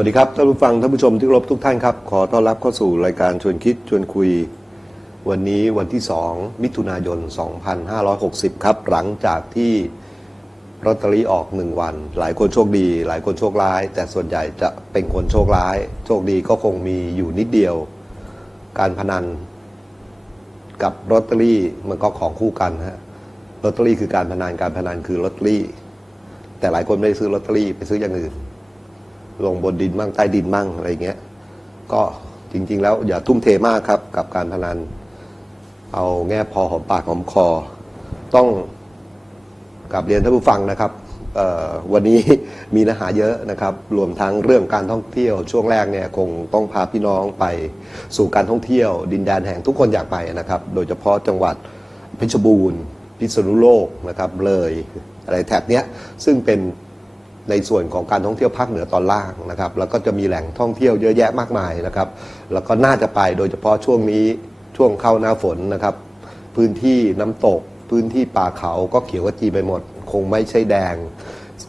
สวัสดีครับท่านผู้ฟังท่านผู้ชมที่เคารพทุกท่านครับ ขอต้อนรับเข้าสู่รายการชวนคิดชวนคุย วันนี้วันที่ 2 มิถุนายน 2560 ครับ หลังจากที่ลอตเตอรี่ออกหนึ่งวัน หลายคนโชคดี หลายคนโชคร้าย แต่ส่วนใหญ่จะเป็นคนโชคร้าย โชคดีก็คงมีอยู่นิดเดียว การพนัน กับลอตเตอรี่มันก็ของคู่กันฮะลอตเตอรี่คือการพนันการพนันคือลอตเตอรี่ แต่หลายคนไม่ได้ซื้อลอตเตอรี่ไปซื้ออย่างอื่น ลงบนดินบ้างใต้ดินบ้างอะไรเงี้ย ก็จริง ๆ แล้วอย่าทุ่มเทมากครับกับการพนัน เอาแง่พอหอมปากหอมคอ ต้องกลับเรียนท่านผู้ฟังนะครับวันนี้มีเนื้อหาเยอะนะครับ รวมทั้งเรื่องการท่องเที่ยวช่วงแรกเนี่ยคงต้องพาพี่น้องไปสู่การท่องเที่ยว ดินแดนแห่งทุกคนอยากไปนะครับ โดยเฉพาะจังหวัดเพชรบูรณ์ พิษณุโลกนะครับเลยอะไรแถบเนี้ยซึ่งเป็น ในส่วนของการท่องเที่ยวภาคเหนือตอนล่างนะครับแล้วก็จะมีแหล่งท่องเที่ยวเยอะแยะมากมายนะครับ แล้วก็น่าจะไปโดยเฉพาะช่วงนี้ช่วงเข้าหน้าฝนนะครับ พื้นที่น้ำตก พื้นที่ป่าเขาก็เขียวกจีไปหมด คงไม่ใช่แดง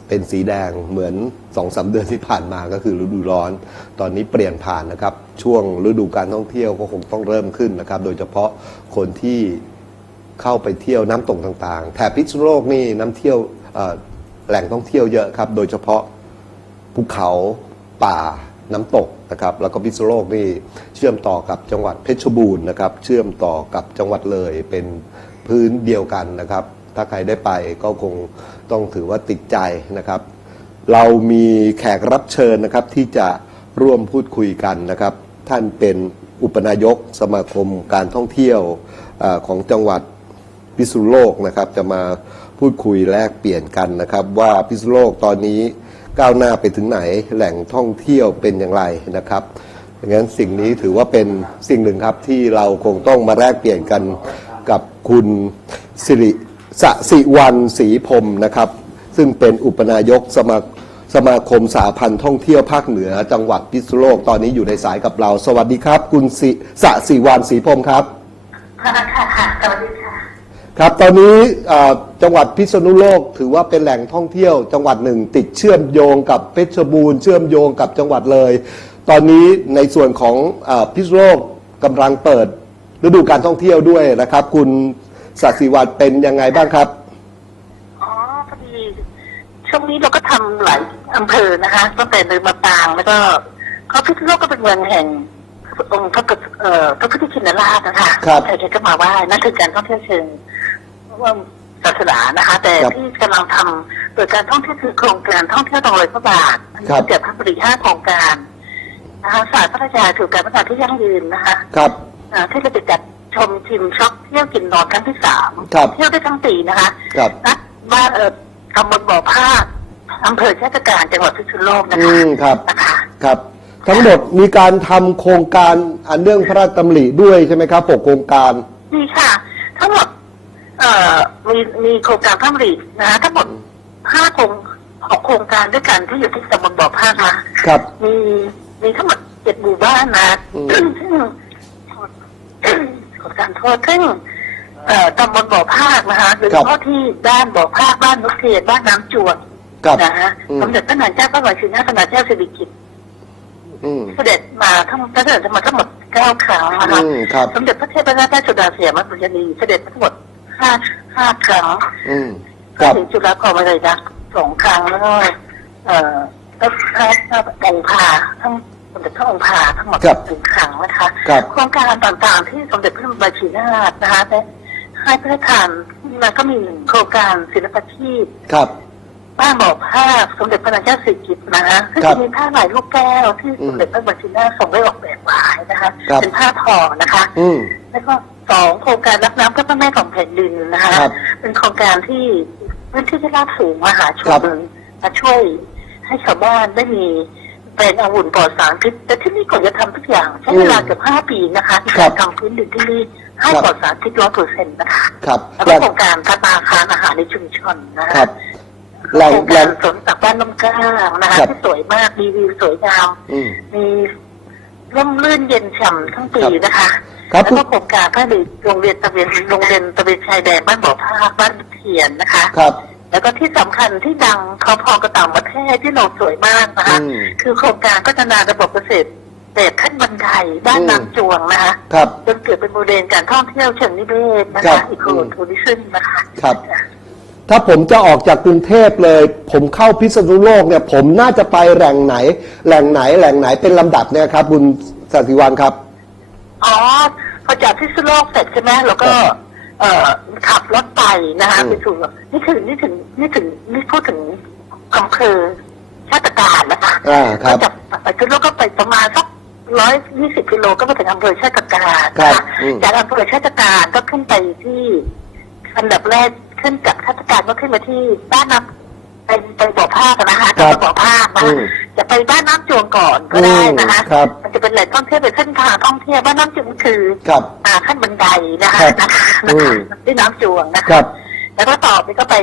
เป็นสีแดงเหมือนสองสาเดือนที่ผ่านมาก็คือฤดูร้อน ตอนนี้เปลี่ยนผ่านนะครับ ช่วงฤดูการท่องเที่ยวก็คงต้องเริ่มขึ้นนะครับ โดยเฉพาะคนที่เข้าไปเที่ยวน้ำตกต่างๆแถบพิษณุโลกนี่น้ำเที่ยว แหล่งท่องเที่ยวเยอะครับ โดยเฉพาะภูเขาป่าน้ำตกนะครับแล้วก็พิษณุโลกนี่เชื่อมต่อกับจังหวัดเพชรบูรณ์นะครับ เชื่อมต่อกับจังหวัดเลยเป็นพื้นเดียวกันนะครับ ถ้าใครได้ไปก็คงต้องถือว่าติดใจนะครับ เรามีแขกรับเชิญนะครับที่จะร่วมพูดคุยกันนะครับ ท่านเป็นอุปนายกสมาคมการท่องเที่ยวอของจังหวัดพิษณุโลกนะครับ จะมา พูดคุยแลกเปลี่ยนกันนะครับ ว่าพิษณุโลกตอนนี้ก้าวหน้าไปถึงไหนแหล่งท่องเที่ยวเป็นอย่างไรนะครับดังนั้นสิ่งนี้ถือว่าเป็นสิ่งหนึ่งครับที่เราคงต้องมาแลกเปลี่ยนกันกับคุณสิริสสิวันศรีพรมนะครับ ซึ่งเป็นอุปนายกสมาสมาคมสาพันธ์ท่องเที่ยวภาคเหนือจังหวัดพิษณุโลกตอนนี้อยู่ในสายกับเรา สวัสดีครับ คุณสิสสิวันศรีพรมครับค่ะค่ะค่ะสวัสดี ค่ะครับตอนนี้เอ่อจังหวัดพิษณุโลกถือว่าเป็นแหล่งท่องเที่ยว จังหวัดหนึ่งติดเชื่อมโยงกับเพชรบูรณ์เชื่อมโยงกับจังหวัดเลย ตอนนี้ในส่วนของเออพิษณุโลกกำลังเปิดฤดูการท่องเที่ยวด้วยนะครับ คุณสัสิวัตรเป็นยังไงบ้างครับอ๋อพอดีช่วงนี้เราก็ทำหลายอำเภอนะคะตั้งแต่เดินมาปางแล้วก็เขาพิษณุโลกก็เป็นเมืองแห่งองค์พระกษัตริย์เอ่อพระพุทธชินราชนะคะครับใครๆก็มาไหว้นั่นคือการท่องเที่ยวเชิง ว่าศาสนานะคะ แต่ครับที่กำลังทำโดยการท่องเที่ยวคือโครงการท่องเที่ยวตรงเลยพระบาทครับเกิดพระบริห้าโครงการนะคะศาสตร์พัฒนาสู่การพัฒนาที่ยั่งยืนนะคะครับอ่าที่เราจะจัดชมชิมช็อปเที่ยวกินนอนครั้งที่สามครับเที่ยวได้ทั้งปีนะคะครับนัดบ้านเออตำบลบ่อภาคอำเภอเทศกาลจังหวัดพิษณุโลกนะอืคะมครับนะคะครับ ทั้งหมดมีการทำโครงการอันเนื่องพระราชดำริด้วยใช่ไหมครับปกโครงการนี่ค่ะ ทั้งหมด เอ่อมีมีโครงการพระบรินะคะทั้งหมดห้าโครงหกโครงการด้วยกันที่อยู่ที่ตำบลบ่อภาคนะครับ มีมีทั้งหมดเจ็ดหมู่บ้านนะอืมซึ่งซึ่งขอการโทษซึ่งเอ่อตำบลบ่อภาคนะคะโดยเฉพาะที่บ้านบ่อภาคบ้านนกเทียนบ้านน้ำจวดครับ นะฮะอืม สมเด็จพระนางเจ้าพระบรมชินาถนาเจ้าสิริกิติ์อืม เสด็จมาทั้งเสด็จมาทั้งหมดเก้าครั้งนะคะ อืม ครับ สมเด็จพระเทพรัตนราชสุดาสยามกุญชนีเสด็จมาทั้งหมด ห้าห้าครั้งอืมคก็รับถึงจุฬาภรณ์มาเลยนะสองครั้งแล้วก็เอ่อก็ห้าห้าองค์พาทั้งสมเด็จพระองค์พาทั้งหมดครับถึงครั้งนะคะครับโครงการต่างๆ ที่สมเด็จพระบรมราชินีนาถนะคะได้ให้พระราชทานมันก็มีหนึ่งโครงการศิลปาชีพ ครับ บ้านบอกภาพสมเด็จพระนางเจ้าสิริกิติ์นะคะซึ่งครับจะมีผ้าลายลูกแก้วที่อืมสมเด็จพระบรมชินาถทรงได้ออกแบบไว้นะคะ ครับ เป็นผ้าทอนะคะ อืมแล้วก็ สองโครงการรับน้ำพระแม่ของแผ่นดินนะคะครับเป็นโครงการที่พื้นที่ที่ราบสูงมาหาชครันบมาช่วยให้ชาวบ้านได้มีเป็นอาวุธปลอดสารพิษแต่ที่นี่ก่อนจะทำทุกอย่างใช้เวลาเกือบห้าปีนะคะในการทำพื้นดินที่นี่ให้ปลอดสารพิษร้อยเปอร์เซ็นต์นะคะครับแล้วแหก็ล่งโครงการพัฒนาคารอาหารในชุมชนนะครัคะบแหล่งโครงแหล่กางรสวนสัตว์บ้านน้ำก้าวนะคะครับ ที่สวยมากมีวิวสวยงาม อืม มีร่มรื่นเย็นฉ่ำทั้งปีครับนะคะ ครับแล้วก็โครงการพระเดชโรงเรียนตะเวนโรงเรียนตะเวนชายแดนบ้านบ่อภาคบ้านเทียนนะคะ ครับ แล้วก็ที่สำคัญที่ดังเขาพอๆกับต่างประเทศที่เราสวยมากนะคะ อืม คือโครงการพัฒนาระบบเกษตรแบบขั้นบันไดด้านอืมน้ำจวงนะคะครับ จนเกิดเป็นโมเดลการท่องเที่ยวเชิงนิเวศนะครัคะบอีโคอืมทูริซึมนะคะครับถ้าผมจะออกจากกรุงเทพเลย ผมเข้าพิษณุโลกเนี่ย ผมน่าจะไปแหล่งไหน แหล่งไหน แหล่งไหนเป็นลำดับเนี่ยครับ บุญสันติวันครับ อ๋อพอจากพิษณุโลกเสร็จใช่ไหมเราก็ครับเอ่อขับรถไปนะคะอืม ไปสู่นี่ถึงนี่ถึงนี่ถึงนี่พูดถึงอำเภอชาติการนะคะอ่าครับ จากไปพิษณุโลกก็ไปประมาณสักร้อยยี่สิบกิโลก็ไปถึงอำเภอชาติการครับนะคะอืม จากอำเภอชาติการก็ขึ้นไปที่อันดับแรกขึ้นจากชาติการก็ขึ้นมาที่บ้านน้ำเป็นเป็นบ่อผ้ากันนะคะครับเป็นบ่อผ้านะอืคะ ม จะไปบ้านน้ำจวงก่อนก็ได้นะคะอืมครับมันจะเป็นแหล่งท่องเที่ยวเป็นเส้นทางท่องเที่ยวบ้านน้ำจวงคือครับอ่าขั้นบันไดนะคะครับนะคะอืนะคะมที่น้ำจวงนะคคะ รับ แล้วก็ต่อไปก็ไป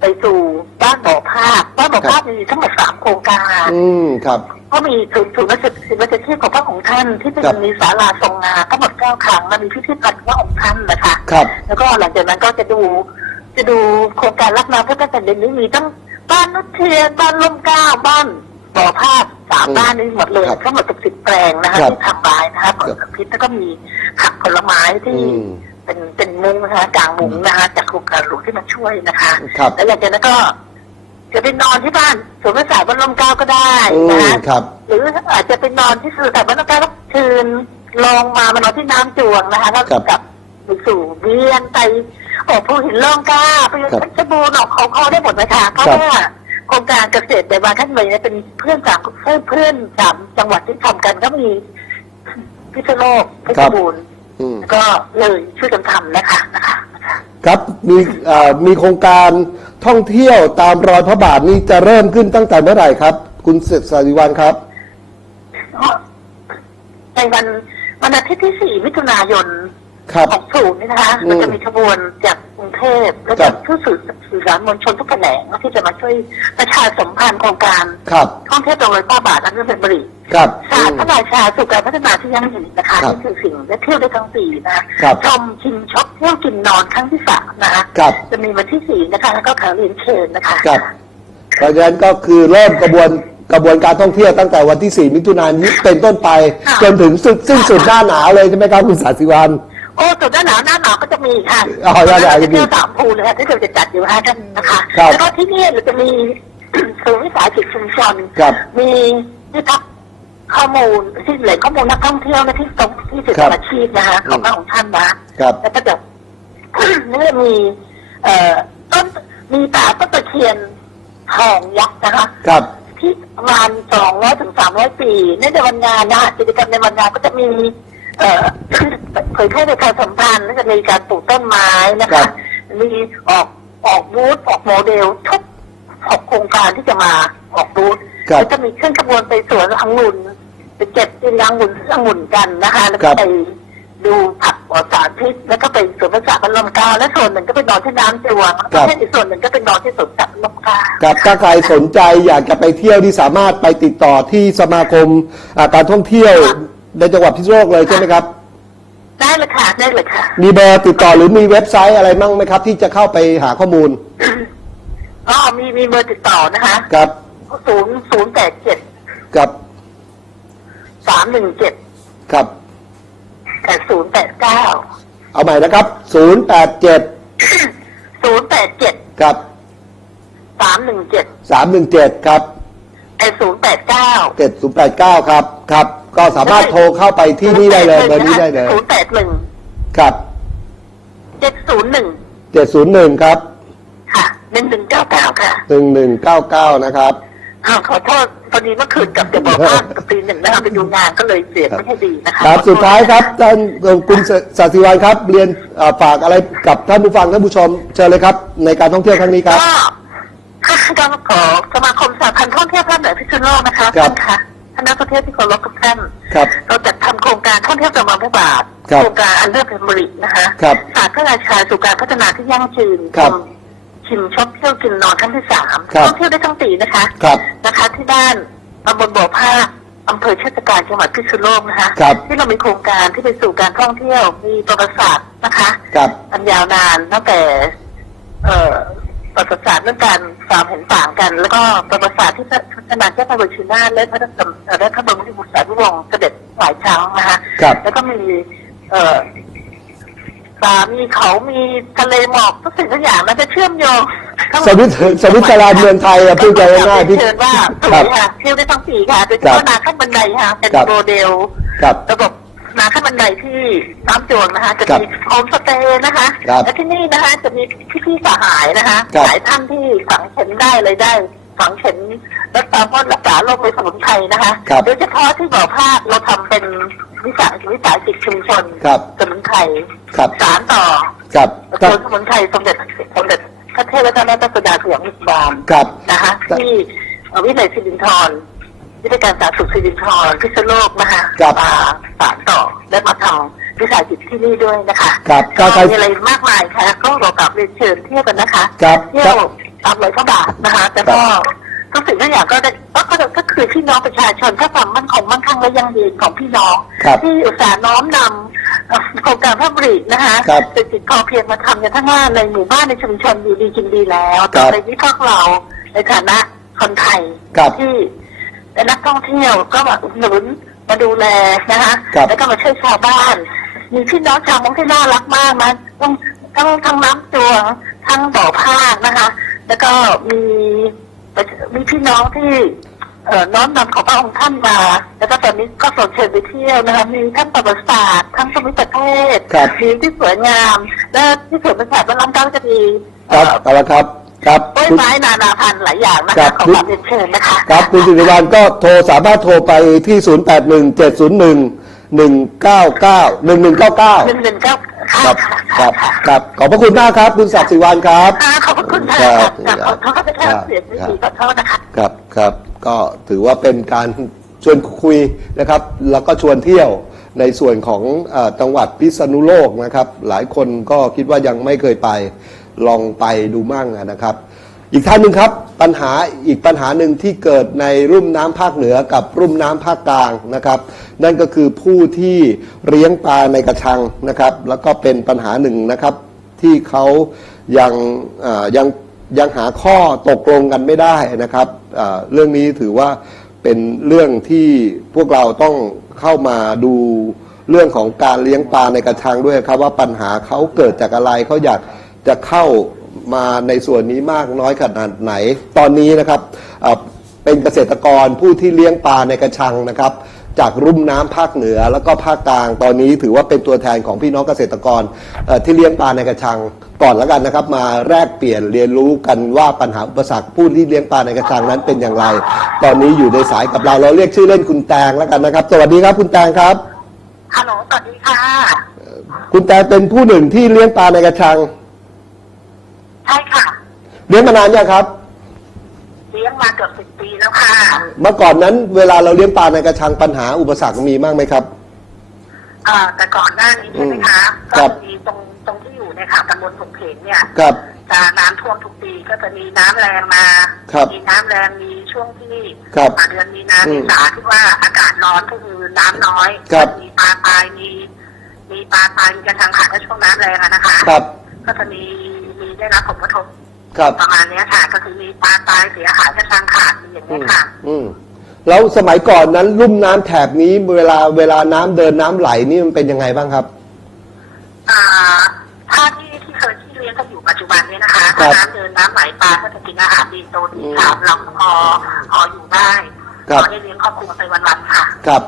ไปสู่บ้านบ่อภาคบ้านบ่อภาคมีทั้งหมดสามโครงการ อืมครับ ก็มีศูนย์ศูนย์วัชศิลปวัชชีพของพระองค์ท่านที่เป็นครับ มีศาลาทรงงานทั้งหมดเก้าครั้งและมีพิพิธภัณฑ์พระองค์ท่านนะคะ ครับ แล้วก็หลังจากนั้นก็จะดู จะดูโครงการรักน้ำพระราชแผ่นดินนี้มีทั้ง บ้านนุชเทียนบ้านลมเกล้าบ้านบ่อภาคสามอืมบ้านนี้หมดเลยครับทั้งหมดสิบแปลงนะคะครับที่ทำไว้นะคะผลพิษแล้วก็มีผักผลไม้ที่อืมเป็นเป็นมุ้งนะคะกลางมุ้งนะคะจากโครงการหลวงที่มาช่วยนะคะครับแล้วหลังจากนั้นก็ จะไปนอนที่บ้านสวนภาษาบ้านลมเกล้าก็ได้อืนะมคะครับ หรืออาจจะไปนอนที่สวนสัตว์บ้านลมเกล้าก็คืนลงมามานอนที่น้ำจวงนะคะแล้วครับ กลับไปสู่เวียนไป ออกภูหินล่องกล้าไปครับเพชรบูรณ์ออกเขาคอได้หมดนะคะเพราะครับว่าโครงการเกษตรแบบบานท่านเลยเนี่ยเป็นเพื่อนสามเพื่อนเพื่อนสามจังหวัดที่ทำกันก็มีพิษณุโลกเพชรบูรณ์อืมก็เลยช่วยกันทำนะคะนะคะนะคะครับมีเอ่อมีโครงการท่องเที่ยวตามรอยพระบาทนี่จะเริ่มขึ้นตั้งแต่เมื่อไหร่ครับ คุณเสษสิวันครับในวันวันอาทิตย์ที่สี่มิถุนายน ครับของศูนย์นี่นะคะอืมมันจะมีขบวนจากกรุงเทพและครัจากบ ผู้สื่อสื่อสารมวลชนทุกแขนงที่จะมาช่วยประชาสัมพันธ์โครงการครับท่องเที่ยวตรงรอยพระบาทและเรื่องเป็นบริครับศาสตร์พระราชาสู่การพัฒนาที่ยั่งยืนนะคะครับ นี่คือสิ่งและเที่ยวได้ทั้งปีนะครับชมชิมช็อปเที่ยวกินนอนครั้งที่สามนะคะครับจะมีวันที่สี่นะคะแล้วก็ขอเรียนเชิญนะคะ ครับเพราะฉะนั้นก็คือเริ่มกระบวนกระบวนการท่องเที่ยวตั้งแต่วันที่ 4 มิถุนายนนี้เป็นต้นไปจนถึงสุดสิ้นสุดหน้าหนาวเลยใช่ไหมครับคุณสาสิวัน โอ้ส่วนหน้าหนาวหน้าหนาวก็จะมีค่ะอ๋อหน้าหนาวจะมีจะเที่ยวสามภูเลยค่ะที่เราจะจัดอยู่ให้ท่านนะคะ ครับ แล้วก็ที่นี่เราจะมี ศูนย์วิสาหกิจชุมชน ครับ มีที่พักข้อมูลที่แหล่งข้อมูลนักท่องเที่ยวนะที่ตรงที่สื่อครับอาชีพนะคะของอืมพระองค์ท่านนะครับ แล้วก็จะ นี่มี เอ่อต้นมีป่าต้นตะเคียนทองยักษ์นะคะ ครับ ที่ประมาณสองร้อยถึงสามร้อยปีในในวันงานนะคะกิจกรรมในวันงานก็จะมี เอ่อเผยแพร่ในการสัมพันธ์และจะมีการปลูกต้นไม้นะครัคะ บ มีออกออกบูธออกโมเดลทุกออกโครงการที่จะมาออกบูธครับ แล้วจะมีเครื่องขบวนไปสวนองุ่นไปเก็บกินองุ่นองุ่นกันนะคะ แล้วครัก็บไปดูผักปลอดสารพิษแล้วก็ไปสวนประสาทพันลมกาและส่วนหนึ่งก็ไปนอนที่น้ำจวงแล้วก็อีกส่วนหนึ่งก็ไปนอนที่สวนสัตว์พันลมกาครับถ้าใครสนใจอยากจะไปเที่ยวที่สามารถไปติดต่อที่สมาคมอ่าการท่องเที่ยวครับ ในจังหวัดพิษณุโลกเลยใช่ไหมครับ ได้เลยค่ะ ได้เลยค่ะ มีเบอร์ติดต่อหรือมีเว็บไซต์อะไรมั่งไหมครับ ที่จะเข้าไปหาข้อมูลอ๋อมีมีเบอร์ติดต่อนะคะครับศูนย์ศูนย์แปดเจ็ดกับสามหนึ่งเจ็ดครับแปดศูนย์แปดเก้าเอาใหม่นะครับ087ศูนย์แปดเจ็ดกับสามหนึ่งเจ็ด317ครับแปดศูนย์แปดเก้า7089ครับครับ ก็สามารถโทรเข้าไปที่นี่ได้เลยเบอร์นี้ได้เลยศูนย์แปดหนึ่งครับเจ็ดศูนย์หนึ่ง701ครับค่ะหนึ่งหนึ่งเก้าเก้าค่ะ1199นะครับอ้าวขอโทษพอดีเมื่อคืนกลับจะบอกว่ากับตีหนึ่งนะคะไปดูงานก็เลยเสียงไม่ค่อยดีนะคะครับสุดท้ายครับท่านคุณศาสิวันครับ เรียนเอ่อฝากอะไรกับท่านผู้ฟังท่านผู้ชมเชิญเลยครับ ในการท่องเที่ยวครั้งนี้ครับก็ข้าราชการขอสมาคมสาพันธ์ท่องเที่ยวภาคเหนือพิษณุโลกนะคะครับท่านคะ ท่านนักท่องเที่ยวที่เคารพทุกท่านครับ เราจัดทำโครงการท่องเที่ยวประมาณพระบาทครับโครงการอันเดอร์เพมรินะคะครับศาสตร์พระราชาสู่การพัฒนาที่ยั่งยืนครับ ชิมช็อปเที่ยวกินนอนครั้งที่สามครับ ท่องเที่ยวได้ทั้งปีนะคะ ครับ นะคะที่ด้านตำบลบ่อผ้าอำเภอเชษฐการจังหวัดพิษณุโลกนะคะ ครับ ที่เรามีโครงการที่ไปสู่การท่องเที่ยวมีประวัติศาสตร์นะคะ ครับ อันยาวนานตั้งแต่ เอ่อ ประวัติศาสตร์เรื่องการความเห็นต่างกัน แล้วก็ประวัติศาสตร์ที่พระขนาดเจ้าพระบรมชินาถและพระธรรมและพระบรมราชบุตรสาธิวงศ์เสด็จหลายครั้งนะคะครับแล้วก็มีเอ่อป่ามีเขามีทะเลหมอกทุกสิ่งทุกอย่างมันจะเชื่อมโยงทั้งหมสดวิตสวิตเซอร์แลนด์เมืองไทยอะพูดง่ายๆพี่เชิญว่าสครัวบยค่ะเที่ยวได้ทั้งปีค่ะโดยเฉครับพาะนาขั้นบันไดค่ะเป็นครับโมเดลครับระบบ นาขั้นบันไดที่น้ำโจรนะคะ จะครับมีโฮมสเตย์นะคะครับและที่นี่นะคะจะมีพี่พี่ๆสหายนะคะครับ หลายท่านที่ฝังเข็มได้เลยได้ฝังเข็มรักษาป้องรักษาโรคในสมุนไพรนะคะครับโดยเฉพาะที่บ่อภาคเราทำเป็นวิสาหวิสาหกิจชุมชนครับ สมุนไพรครับสารต่อครับสวนสมุนไพรสมเด็จสมเด็จพระเทพรัตนราชสุดาสยามนิบาลครับ นะคะครับที่เอ่อวิทยาลัยศิรินทร วิทยาการสาธารณสุขศิรินทรพิษณุโลกนะคะครับมาสานต่อและมาทำวิสาหกิจที่นี่ด้วยนะคะครับก็ก็ใคร มีอะไรมากมายค่ะ ก็เรากลับเรียนเชิญเที่ยวกันนะคะครับเที่ยครัวบ ตามรอยพระบาทนะคะแต่ก็ทุกสิ่งทุกอย่างก็ได้ก็ก็ก็คือพี่น้องประชาชนถ้าความมั่นคงมั่งคั่งและยั่งยืนของพี่น้อง ครับ ที่อุตสาห์น้อมนำเอ่อโครงการพระบรินะคะครับเศรษฐกิจพอเพียงมาทำกันทั้งว่าในหมู่บ้านในชุมชนอยู่ดีกินดีแล้ว ครัแต่บในที่พวกเราในฐานะคนไทยครับที่ เป็นนักท่องเที่ยวก็มาอุดหนุนมาดูแลนะคะครับ แล้วก็มาช่วยชาวบ้าน มีพี่น้องชาวมงที่น่ารักมากนะทั้งทั้งทั้งน้ำจวงทั้งบ่อภาคนะคะ แล้วก็มีมีพี่น้องที่เอ่อน้อมนำของพระองค์ท่านมา แล้วก็ตอนนี้ก็ส่งเชิญไปเที่ยวนะคะมีทั้งประวัติศาสตร์ทั้งสมิตประเทศครับ มีที่สวยงาม และที่สวนประสาทบ้านล้อมเก้าก็จะมีคเอ่รับอเอาละครับ ครับต้นคุณไม้นานาพันธุ์หลายอย่างนะครัคะบ ขอความเรียนเชิญนะคะครับคุณสิริวัลก็โทรสามารถโทรไปที่ 0 8 1 7 0 1 1 9 9 1 1 9 9หนึ่งหนึ่งเก้าครับครับครับขอบพระคุณมากครับคุณศักดิ์สิวันครับ ค่ะขอบพระคุณค่ะครับขอโทษไปแค่เสียงไม่ดีขอโทษนะคะ ครับครับก็ถือว่าเป็นการชวนคุยนะครับแล้วก็ชวนเที่ยวในส่วนของเออจังหวัดพิษณุโลกนะครับ หลายคนก็คิดว่ายังไม่เคยไป ลองไปดูมั่งนะครับ อีกท่านหนึ่งครับปัญหาอีกปัญหาหนึ่งที่เกิดในรุ่มน้ำภาคเหนือกับรุ่มน้ำภาคกลางนะครับ นั่นก็คือผู้ที่เลี้ยงปลาในกระชังนะครับ แล้วก็เป็นปัญหาหนึ่งนะครับ ที่เขายังยังยังหาข้อตกลงกันไม่ได้นะครับเรื่องนี้ถือว่าเป็นเรื่องที่พวกเราต้องเข้ามาดูเรื่องของการเลี้ยงปลาในกระชังด้วยครับ ว่าปัญหาเขาเกิดจากอะไรเขาอยาก จะเข้ามาในส่วนนี้มากน้อยขนาดไหน ตอนนี้นะครับเอ่อเป็นเกษตรกรผู้ที่เลี้ยงปลาในกระชังนะครับ จากรุ่มน้ำภาคเหนือแล้วก็ภาคกลาง ตอนนี้ถือว่าเป็นตัวแทนของพี่น้องเกษตรกรเอ่อที่เลี้ยงปลาในกระชังก่อนแล้วกันนะครับ มาแลกเปลี่ยนเรียนรู้กันว่าปัญหาอุปสรรคผู้ที่เลี้ยงปลาในกระชังนั้นเป็นอย่างไร ตอนนี้อยู่ในสายกับเราเราเรียกชื่อเล่นคุณแตงแล้วกันนะครับ สวัสดีครับคุณแตงครับฮัลโหลสวัสดีค่ะ คุณแตงเป็นผู้หนึ่งที่เลี้ยงปลาในกระชังใช่ค่ะ เลี้ยงมานานยังครับ เลี้ยงมาเกือบสิบปีแล้วค่ะ เมื่อก่อนนั้นเวลาเราเลี้ยงปลาในกระชังปัญหาอุปสรรคมีมากไหมครับอ่าแต่ก่อนหน้านี้ใช่ไหมคะครัก็บ มีตรงตรงที่อยู่เนี่ยค่ะตำบลสงเขนเนี่ยครับ จะน้ำท่วมทุกปีก็จะมีน้ำแรงมา ครับมีน้ำแรงมีช่วงที่ครับอ่าเดือนมีนาอืเมมษาที่ว่าอากาศร้อนก็คือน้ำน้อยครับ มีปลาตายมี มีปลาตายมีกระชังขาดในช่วงน้ำแรงอะนะคะ ครับ ก็จะมีมี ได้รับผลกระทบครับ ประมาณเนี้ยค่ะ ก็คือมีปลาตายเสียหายกระชังขาดมีอย่างอืนี้มยค่ะ อืมแล้วสมัยก่อนนั้นลุ่มน้ำแถบนี้เวลาเวลาน้ำเดินน้ำไหลนี่มันเป็นยังไงบ้างครับ อ่าถ้าที่ที่เคยที่เลี้ยงก็อยู่ปัจจุบันเนี่ยนะคะครัถ้าบน้ำเดินน้ำไหลปลาก็จะกินอาหารดีโตดีอืมค่ะเราก็พอพออยู่ได้ครัพบอได้เลี้ยงครอบครัวไปวันๆค่ะ ครับ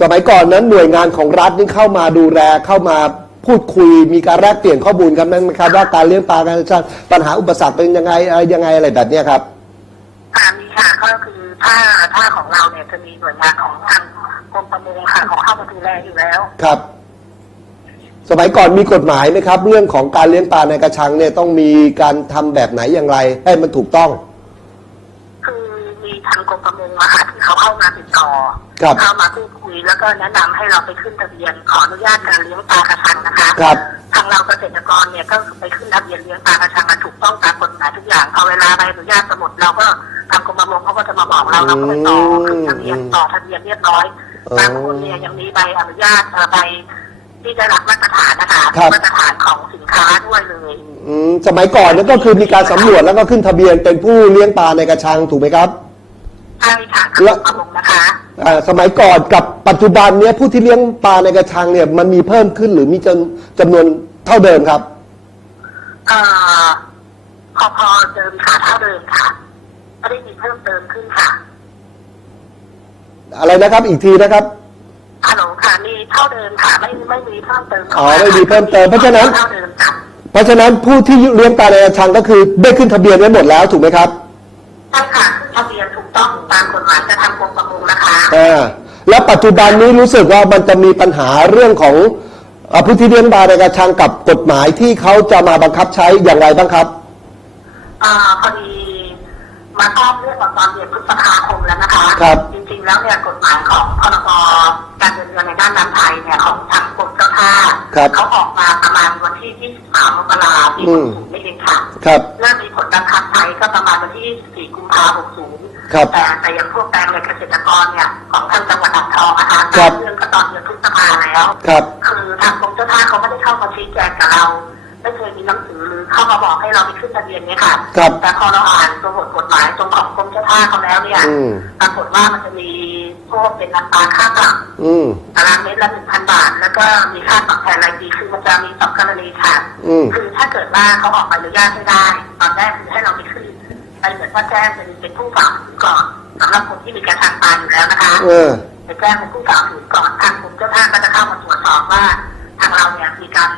สมัยก่อนนั้นหน่วยงานของรัฐนี่เข้ามาดูแลเข้ามา พูดคุยมีการแลกเปลี่ยนข้อมูลกันไหมครับว่าการเลี้ยงปลาการชาติปัญหาอุปสรรคเป็นยังไงอะไรยังไงอะไรแบบเนี้ยครับ ค่ะมีค่ะก็คือถ้าถ้าของเราเนี่ยจะมีหน่วยงานของทางกรมประมงค่ะเขาเข้ามาดูแลอยู่แล้ว ครับ สมัยก่อนมีกฎหมายไหมครับ เรื่องของการเลี้ยงปลาในกระชังเนี่ยต้องมีการทำแบบไหนอย่างไรให้มันถูกต้อง คือมีทางกรมประมงอะค่ะที่ เขาเข้ามาติดต่อครับเข้ามาพูดคุยแล้วก็แนะนำให้เราไปขึ้นทะเบียนขออนุญาตการเลี้ยงปลากระชังนะคะครับทางเราเกษตรกรเนี่ยก็ไปขึ้นทะเบียนเลี้ยงปลากระชังมาถูกต้องตามกฎหมายทุกอย่างพอเวลาใบอนุญาตสมุดเราก็ทางกรมประมงเขาก็จะมาบอกเราเราก็ไปต่อขึ้นทะเบียนต่อทะเบียนเรียบร้อยบางคนเนี่ยยังมีใบอนุญาตเอ่อใบที่ได้รับมาตรฐานนะคะครับมาตรฐานของสินค้าด้วยเลยออืมสมัยก่อนเนี่ยก็คือมีการสำรวจแล้วก็ขึ้นทะเบียนเป็นผู้เลี้ยงปลาในกระชังถูกไหมครับใช่ค่ะ และประมงนะคะอ่าสมัยก่อนกับปัจจุบันเนี่ยผู้ที่เลี้ยงปลาในกระชังเนี่ยมันมีเพิ่มขึ้นหรือมีจำจำนวนเท่าเดิมครับ เอ่อพอพอเดิมค่ะเท่าเดิมค่ะไม่ได้มีเพิ่มเติมขึ้นค่ะอะไรนะครับอีกทีนะครับ ฮัลโหลค่ะมีเท่าเดิมค่ะ ไม่ไม่มีเพิ่มเติมอ๋อไม่มีเพิ่มเติมเพราะฉะนั้น เท่าเดิมค่ะเพราะฉะนั้นผู้ที่เลี้ยงปลาในกระชังก็คือได้ขึ้นทะเบียนไว้หมดแล้วถูกไหมครับ ใช่ค่ะขึ้นทะเบียนถูก ต้องตามกฎหมายจะทำกรมประมงนะคะอ่าแล้วปัจจุบันนี้รู้สึกว่ามันจะมีปัญหาเรื่องของเอ่อผู้ที่เลี้ยงปลาในกระชังกับกฎหมายที่เขาจะมาบังคับใช้อย่างไรบ้างครับอ่าพอดีมาทราบเรื่องตอนเดือนพฤษภาคมแล้วนะคะ ครับ จริงๆแล้วเนี่ยกฎหมายของพรบการเดินเรือในด้านน้ำไทยเนี่ยของทางกรมเจ้าท่าครับ เขาออกมาประมาณวันที่ 23 มกราคมปีอืม 60นี่เองค่ะ ครับ เริ่มมีผลบังคับใช้ก็ประมาณวันที่4กุมภาพันธ์ ครับ60แต่แต่อย่างพวกแปลงในเกษตรกรเนี่ยของทางจังหวัดอ่างทองนะคะครับ เรื่องก็ตอนเดือนพฤษภาแล้ว ครับ คือทางกรมเจ้าท่าเขาไม่ได้เข้ามาชี้แจงกับเรา ไม่เคยมีหนังสือหรือเข้ามาบอกให้เราไปขึ้นทะเบียนเนี่ยค่ะ ครับ แต่พอเราอ่านตัวบทกฎหมายตรงของกรมเจ้าท่าเขาแล้วเนี่ย อืม ปรากฏว่ามันจะมีพวกเป็นอัตราค่าปรับอืม ตารางเมตรละหนึ่งพันบาท แล้วก็มีค่าตอบแทนรายปีคือมันจะมีสองกรณีค่ะ อืม คือถ้าเกิดว่าเขาออกใบอนุญาตให้ได้ ตอนแรกคือให้เราไปขึ้น ไปเหมือนว่าแจ้งเป็นเป็นผู้ฝากถือก่อนสำหรับคนที่มีกระชังปลาอยู่แล้วนะคะเออไปแจ้งเป็นผู้กล่าวถือก่อนทางกรมเจ้าท่าก็จะเข้ามาตรวจสอบว่า ทางเราเนี่ยมีการ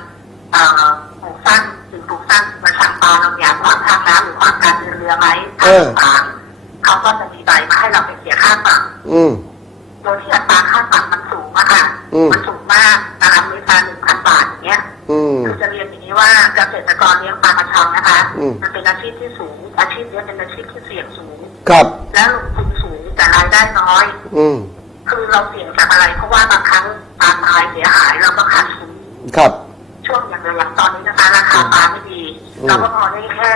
เอ่อปลูกสร้างสิ่งปลูกสร้างกระชังปลาเราอย่างขวางทางน้ำหรือขวางการเดินเรือไหมเออถ้าขวางเขาก็จะมีใบมาให้เราไปเสียค่าปรับอืม โดยที่อัตราค่าปรับมันสูงอะค่ะ อืม มันสูงมากตารางเมตรละหนึ่งพันบาทอย่างเงี้ย อืม คือจะเรียนอย่างนี้ว่าเกษตรกรเลี้ยงปลากระชังนะคะ อืม มันเป็นอาชีพที่สูง อาชีพนี้เป็นอาชีพที่เสี่ยงสูง ครับ และลงทุนสูงแต่รายได้น้อย อืม คือเราเสี่ยงจากอะไร เพราะว่าบางครั้งปลาตายเสียหายเราก็ขาดทุน ครับ ช่วงอย่างอย่างตอนนี้นะคะราคาปลาไม่ดี อืม เราก็พอได้แค่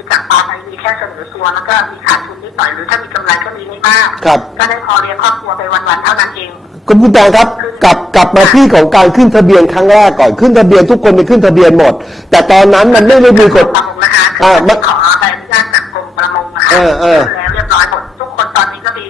คือจากปลาไทยมีแค่เสนอตัวแล้วก็มีขาดทุนนิดหน่อยหรือถ้ามีกำไรก็มีไม่มากครับ ก็ได้พอเลี้ยงครอบครัวไปวันๆเท่านั้นเอง คุณผู้การครับกลับกลับมาที่ของการขึ้นทะเบียนครั้งแรกก่อนขึ้นทะเบียนทุกคนไปขึ้นทะเบียนหมด แต่ตอนนั้นมันไม่ได้มีกฎ ประมงนะคะอ่ามันขอใบอนุญาตจากกรมประมงนะคะเออเออ แล้วเรียบร้อยหมดทุกคนตอนนี้ก็มี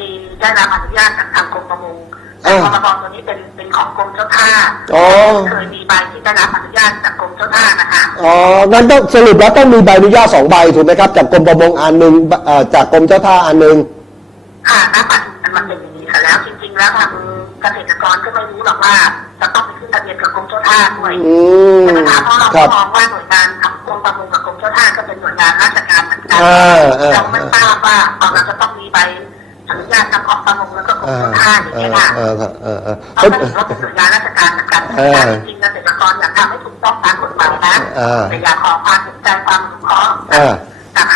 มีได้รับอนุญาตจากทางกรมประมงเอ แต่อพรบตัวนี้เป็นเป็นของกรมเจ้าท่าอ๋อเคยมีใบที่ได้รับอนุญาตจากกรมเจ้าท่านะคะอ๋องั้นต้องสรุปแล้วต้องมีใบอนุญาตสองใบถูกไหมครับ จากกรมประมงอันหนึ่งเอ่อจากกรมเจ้าท่าอันหนึ่งค่ะณปัจจุบันมันเป็นอย่างนี้ค่ะแล้วจริงๆแล้วทางเกษตรกรก็ไม่รู้หรอกว่าจะต้องไปขึ้นทะเบียนกับกรมเจ้าท่าด้วยอืมใช่ไหมคะเพราะเราครัก็บมองว่าหน่วยงานของกรมประมงกับกรมเจ้าท่าก็เป็นหน่วยงานราชการเหมือนกันอ่าอ่าเราไม่ทราบว่าเราจะต้องมีใบ อนุญาตทางของประมงแล้วก็กรมอ่าเจ้าท่าอย่างเอเงี้อยค่ะเออเออเออเราก็ถือว่าเป็นหน่วยงานราชการเหมือนกันเออจริงๆเกษตรกรอยากทำให้ถูกต้องตามกฎหมายนะเออแต่อยากขอความสนใจความสงเคราะห์เออจาก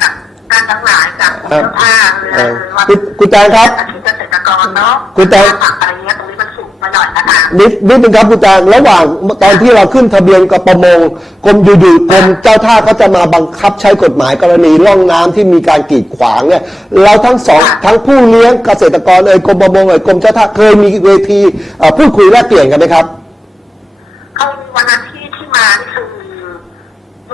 จากการทั้งหลายจากกรมเจ้าท่าเรือเออว่าคุณคุณแตงครับอาชีพเกษตรกรเนาะคุณแตงค่าปรับอะไรเงี้ยตรงนี้มันสูงไปหน่อยนะคะนิดนิดนึงครับคุณแตงระหว่างตอนที่เราขึ้นทะเบียนกับประมงกรมอยู่ๆกรมเจ้าท่าก็จะมาบังคับใช้กฎหมายกรณีร่องน้ำที่มีการกีดขวางเนี่ยเราทั้งสองทั้งผู้เลี้ยงเกษตรกรเอ่ยกรมประมงเอ่ยกรมเจ้าท่าเคยมีเวทีเอ่อพูดคุยแลกเปลี่ยนกันไหมครับเขาวันอาทิตย์ที่มานี่คือเ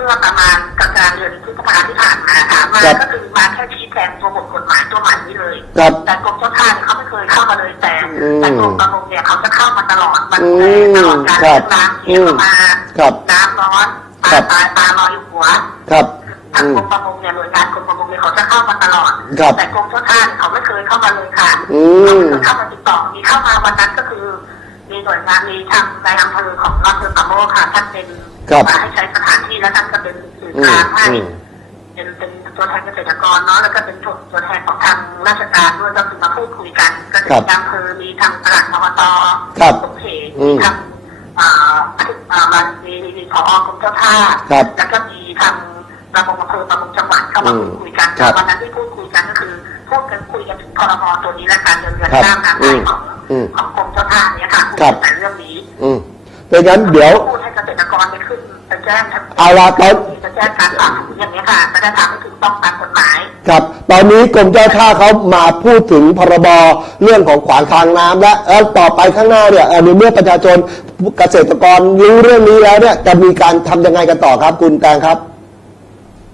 มื่อประมาณกลางๆเดือนพฤษภาที่ผ่านมาค่ะมาครับ ก็คือมาแค่ชี้แจงตัวบทกฎหมายตัวใหม่นี้เลย ครับ แต่กรมเจ้าท่าเนี่ยเขาไม่เคยเข้ามาเลยแต่อืมแต่กรมประมงเนี่ยเขาจะเข้ามาตลอดมันอืมตลอดการครัเลี้บยงน้ำเที่ยวมาครับ น้ำร้อนปครัลาบตายปลาลอยอยู่หัวครับ ทางอืม กรมประมงเนี่ยหน่วยงานกรมประมงเนี่ยเขาจะเข้ามาตลอด ครับ แต่กรมเจ้าท่าเนี่ยเขาไม่เคยเข้ามาเลยค่ะ อืม เขาไม่เคยเข้ามาติดต่อมีเข้ามาวันนั้นก็คือ มีหน่วยงานมีทางนายอำเภอของอำเภอปะโมกค่ะท่านเป็นครับมาให้ใช้สถานที่แล้วท่านก็เป็นสื่ออืกมลางให้อืมเป็นเป็นตัวแทนเกษตรกรเนาะแล้วก็เป็นตัวแทนของทางราชการด้วยก็คือมาพูดคุยกัน ก็จะครัมีบอำเภอมีทางปลัดอบตครับสมเหตุอืมีมทางอ่าอ่ามันมีมีผอกรมเจ้าท่าครับแล้วก็มีทางประมงอำเภอประมงจังหวัดเข้ามาพูดคุยกันครับวันนั้นที่พูดคุยกันก็คือพูดกันคุยกันถึงพรบตัวนี้และการเดินเรือครับน้ำน้ำอืไหลมของ อืมของกรมเจ้าท่าเนี่ยค่ะพูดครับแต่เรื่องนี้อืมเป็นงั้นเดี๋ยว พูดให้เกษตรกรไปขึ้นไปแจ้งทางเอาละตอน จะแจ้งการปรับอย่างนี้ยค่ะไม่ได้ทำให้ถูกต้องตามกฎหมาย ครับ ตอนนี้กรมเจ้าท่าเขามาพูดถึงพรบเรื่องของขวางทางน้ำและแล้วต่อไปข้างหน้าเนี่ยเอ่อในเมื่อประชาชนเกษตรกรรู้เรื่องนี้แล้วเนี่ยจะมีการทำยังไงกันต่อครับคุณแตงครับ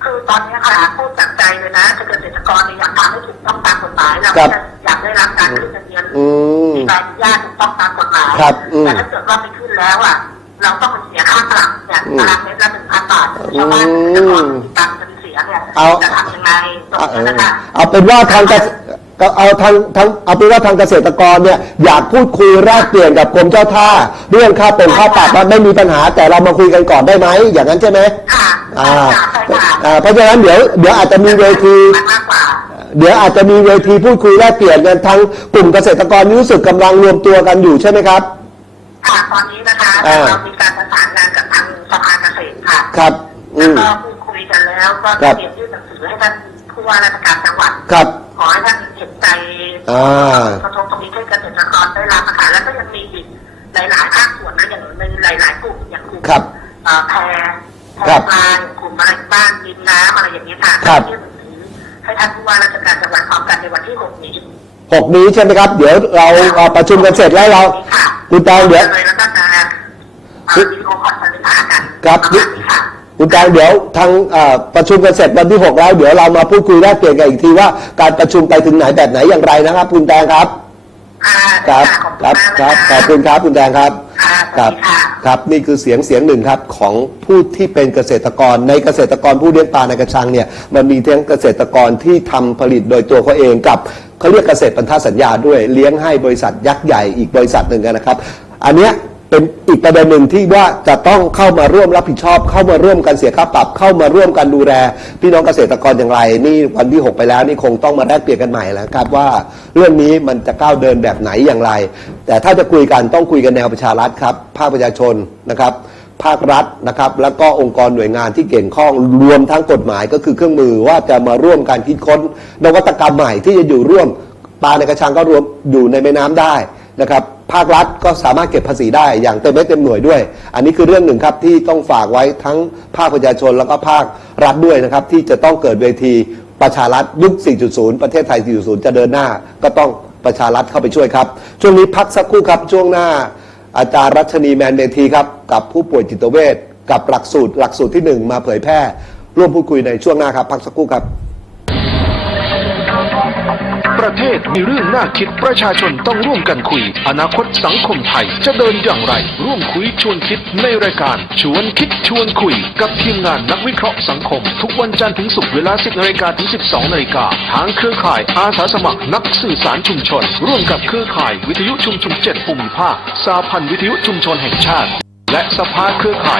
คือตอนนี้ค่ะพูดจากใจเลยนะถ้าเกษตรกรเนี่ยอยากทำให้ถูกต้องตามกฎหมายเราครัก็บจะอยากได้รับการขึ้นทะเบียนอืม มีใบอนุญาตถูกต้องตามกฎหมายครับอืม แต่ถ้าเกิดว่าไปขึ้นแล้วอะ เราต้องไปเสียค่าปรับเนี่ยอืมตารางเมตรละหนึ่งพันบาทชาวบ้านเกษตรกรตามจะเสียเนี่ยเอาจะทำยังไงตรงเอาเอนี้อนะคะ เอาเป็นว่าทางเกษก็เอาทางทางเอาเป็นว่าทางเกษตรกรเนี่ยอยากพูดคุยแลกเปลี่ยนกับกรมเจ้าท่า เรื่องค่าเป็นค่าปรับว่าไม่มีปัญหาแต่เรามาคุยกันก่อนได้ไหมอย่างนั้นใช่ไหมค่ะอ่าใช่ค่ะอ่าเพราะฉะนั้นเดี๋ยวเดี๋ยวอาจจะมีเวที มากกว่า เดี๋ยวอาจจะมีเวทีพูดคุยแลกเปลี่ยนกันทั้งกลุ่มเกษตรกรที่รู้สึกกำลังรวมตัวกันอยู่ใช่ไหมครับ ค่ะตอนนี้นะคะอ่า เรามีการประสานงานกับทางสภาเกษตรค่ะครับ อืแล้วม ก็พูดคุยกันแล้วก็ครับ เตรียมยื่นหนังสือให้ท่านผู้ว่าราชการจังหวัด ครับ ขอให้ท่านเห็นใจอ่ากระทบตรงนี้ให้เกษตรกรได้รับนะคะแล้วก็ยังมีอีกหลายๆภาคส่วนนะอย่างในหลาย ๆ กลุ่มอย่างกลุ่มครับ เอ่อแพรแพครัรบปลาอย่างกลุ่มอะไรบ้านริมน้ำอะไรอย่างนี้ยค่ะครับยื่นหนังสือ ให้ท่านผู้ว่าราชการจังหวัดพร้อมกันในวันที่หกนี้หกนี้ใช่ไหมครับ เดี๋ยวเราเอ่อประชุมกันเสร็จแล้วเราค่ะคุณแตงเดี๋ยว เลยแล้วก็จะเอ่อวิดีโอคอนเฟอเรนซ์หากันครับ ประมาณนี้ค่ะ คุณแตงเดี๋ยวทางเอ่อประชุมกันเสร็จวันที่6แล้วเดี๋ยวเรามาพูดคุยแลกเปลี่ยนกันอีกทีว่าการประชุมไปถึงไหนแบบไหนอย่างไรนะครับ คุณแตงครับ ค่ะครับขอบคคุรัณบมากครับนะะขอบคุณครับคุณแตงครับค่ะสควัรัสดีค่ะครับนี่คือเสียงเสียงหนึ่งครับของผู้ที่เป็นเกษตรกรในเกษตรกรผู้เลี้ยงปลาในกระชังเนี่ยมันมีทั้งเกษตรกรที่ทำผลิตโดยตัวเขาเองกับเขาเรียกเกษตรพันธสัญญาด้วยเลี้ยงให้บริษัทยักษ์ใหญ่อีกบริษัทหนึ่งนะครับ อันเนี้ย เป็นอีกประเด็นหนึ่งที่ว่าจะต้องเข้ามาร่วมรับผิดชอบ เข้ามาร่วมกันเสียค่าปรับ เข้ามาร่วมกันดูแลพี่น้องเกษตรกรอย่างไร นี่วันที่ 6 ไปแล้วนี่คงต้องมาแลกเปลี่ยนกันใหม่แล้วครับว่าเรื่องนี้มันจะก้าวเดินแบบไหนอย่างไร แต่ถ้าจะคุยกันต้องคุยกันแนวประชารัฐครับภาคประชาชนนะครับภาครัฐนะครับแล้วก็องค์กรหน่วยงานที่เกี่ยวข้องรวมทั้งกฎหมายก็คือเครื่องมือว่าจะมาร่วมการคิดค้นนวัตกรรมใหม่ที่จะอยู่ร่วมปลาในกระชังก็รวมอยู่ในแม่น้ำได้นะครับ ภาครัฐก็สามารถเก็บภาษีได้อย่างเต็มเม็ดเต็มหน่วยด้วย อันนี้คือเรื่องหนึ่งครับที่ต้องฝากไว้ทั้งภาคประชาชนแล้วก็ภาครัฐด้วยนะครับ ที่จะต้องเกิดเวทีประชารัฐยุค 4.0 ประเทศไทย 4.0 จะเดินหน้า ก็ต้องประชารัฐเข้าไปช่วยครับ ช่วงนี้พักสักครู่ครับ ช่วงหน้า อาจารย์รัชนีแมนเมธีครับ กับผู้ป่วยจิตเวชกับหลักสูตร หลักสูตรที่หนึ่งมาเผยแพร่ ร่วมพูดคุยในช่วงหน้าครับ พักสักครู่ครับ ประเทศมีเรื่องน่าคิดประชาชนต้องร่วมกันคุย อนาคตสังคมไทยจะเดินอย่างไร ร่วมคุยชวนคิดในรายการ ชวนคิดชวนคุย กับทีมงานนักวิเคราะห์สังคม ทุกวันจันทร์ถึงศุกร์เวลา 10นาฬิกาถึง 12นาฬิกาทางเครือข่ายอาสาสมัครนักสื่อสารชุมชน ร่วมกับเครือข่ายวิทยุชุมชน7ภูมิภาคสาพันธ์วิทยุชุมชนแห่งชาติ และสภาเครือข่าย